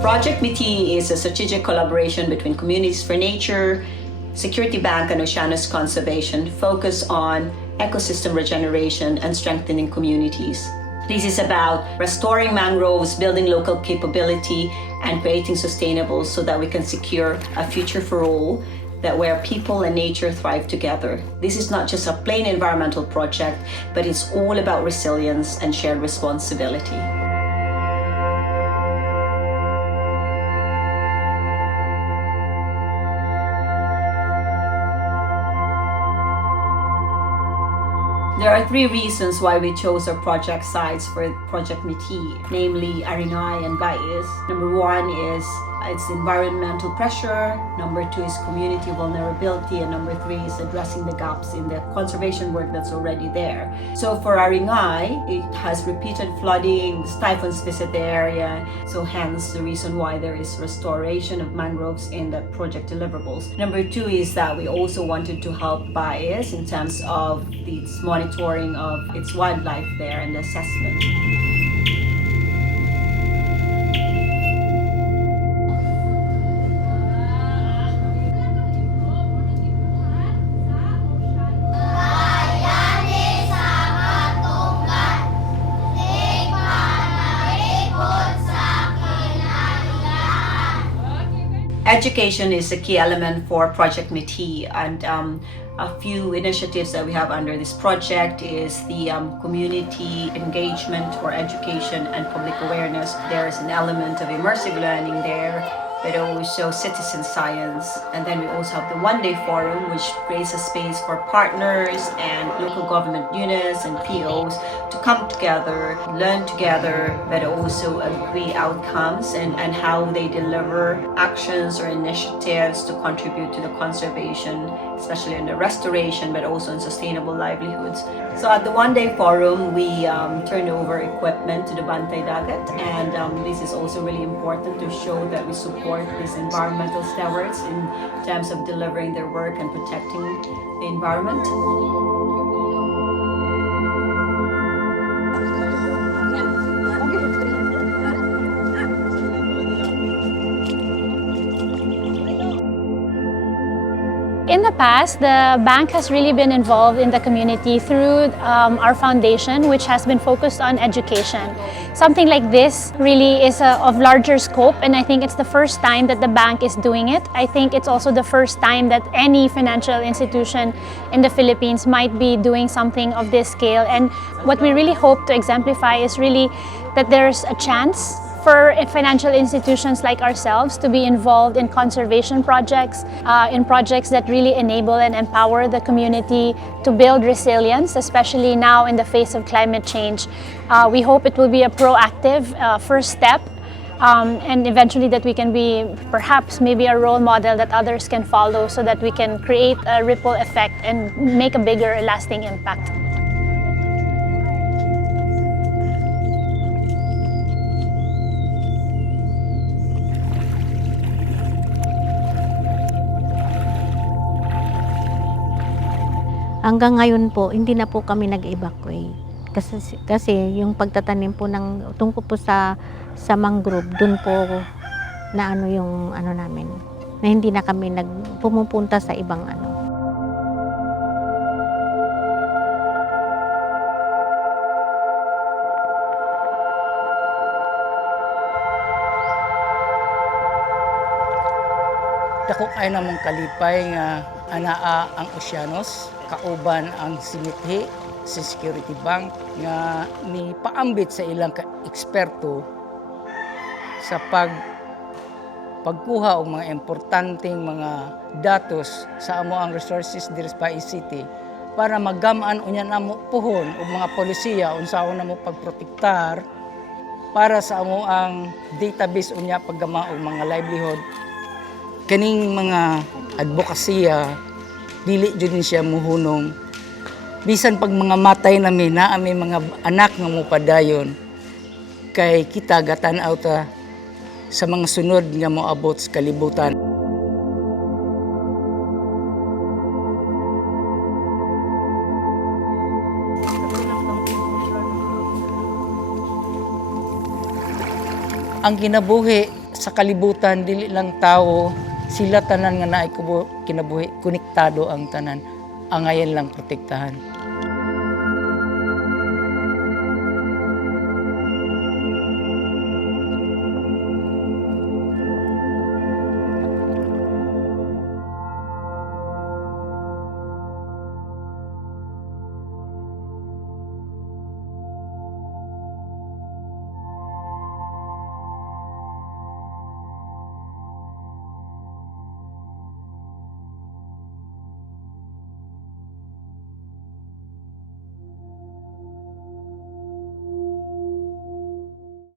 Project MITHI is a strategic collaboration between Communities for Nature, Security Bank, and Oceanus Conservation focused on ecosystem regeneration and strengthening communities. This is about restoring mangroves, building local capability, and creating sustainable so that we can secure a future for all, that where people and nature thrive together. This is not just a plain environmental project, but it's all about resilience and shared responsibility. There are three reasons why we chose our project sites for Project MITHI, namely Aringay and Bais. Number one is its environmental pressure, number two is community vulnerability, and number three is addressing the gaps in the conservation work that's already there. So for Aringay, it has repeated flooding, typhoons visit the area, so hence the reason why there is restoration of mangroves in the project deliverables. Number two is that we also wanted to help Bais in terms of its monitoring of its wildlife there and the assessment. Education is a key element for Project MITHI, and a few initiatives that we have under this project is the community engagement for education and public awareness. There is an element of immersive learning there, but also citizen science. And then we also have the one-day forum, which creates a space for partners and local government units and POs to come together, learn together, but also agree outcomes and how they deliver actions or initiatives to contribute to the conservation, especially in the restoration, but also in sustainable livelihoods. So at the one-day forum, we turned over equipment to the Bantay Dagat, and this is also really important to show that we support these environmental stewards in terms of delivering their work and protecting the environment. In the past, the bank has really been involved in the community through our foundation, which has been focused on education. Something like this really is of larger scope, and I think it's the first time that the bank is doing it. I think it's also the first time that any financial institution in the Philippines might be doing something of this scale. And what we really hope to exemplify is really that there's a chance for financial institutions like ourselves to be involved in conservation projects, in projects that really enable and empower the community to build resilience, especially now in the face of climate change. We hope it will be a proactive first step, and eventually that we can be perhaps maybe a role model that others can follow so that we can create a ripple effect and make a bigger lasting impact. Hanggang ngayon po, hindi na po kami nag-evacuate. Kasi yung pagtatanim po ng tungkol po sa mangrove, dun po na yung namin, na hindi na kami pumupunta sa ibang Dako ay namang kalipay nga anaa ang Oceanus, kauban ang si MITHI, si Security Bank nga ni paambit sa ilang eksperto sa pagkuha og mga importanteng mga datos sa amo ang resources diri sa Bais City para magamaan unya namo puhon og mga polisiya unsaon namo pagprotektar para sa amo ang database unya paggama og mga livelihood. Kaning mga advokasya, dili jud ni siya muhunong. Bisan pag mga matay namin, naami mga anak nga mopadayon, kay kita gatan-aw ta sa mga sunod nga moabot sa kalibutan. Ang kinabuhi sa kalibutan dili lang tao, sila tanan nga naay kinabuhi konektado ang tanan, angayan lang protektahan.